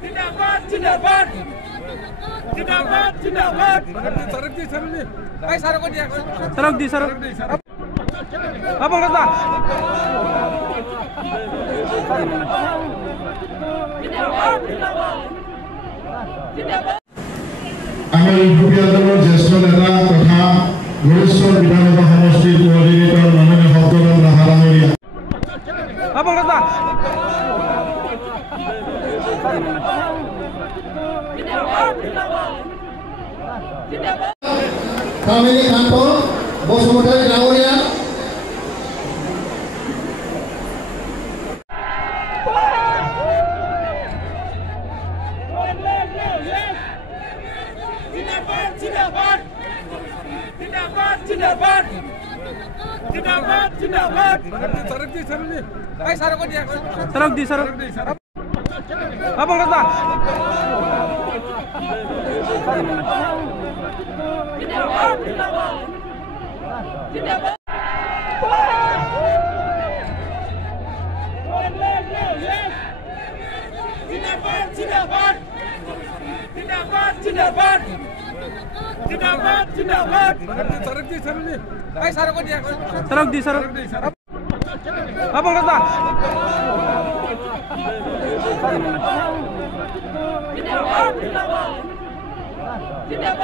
जिंदाबाद जिंदाबाद जिंदाबाद जिंदाबाद सड़क दी भाई सड़क को दिया सड़क दी अब बोलता आमार इउरोपीय दলৰ জ্যেষ্ঠ নেতা তথা গৰিষ্ঠৰ বিধানসভা সমষ্টিৰ কোঅৰ্ডিনেটৰ মাননীয় শব্দৰাম ৰাহা ডাঙৰীয়া अब बोलता कामिनी कान्त बसुमतारी डाङरीया जिंदाबाद जिंदाबाद जिंदाबाद जिंदाबाद सड़क दी भाई सड़क को दिया सड़क दी अब बोलता जिंदाबाद जिंदाबाद जिंदाबाद जिंदाबाद जिंदाबाद जिंदाबाद सड़क दी भाई सड़क को दिया सड़क दी अब बोलता जिंदाबाद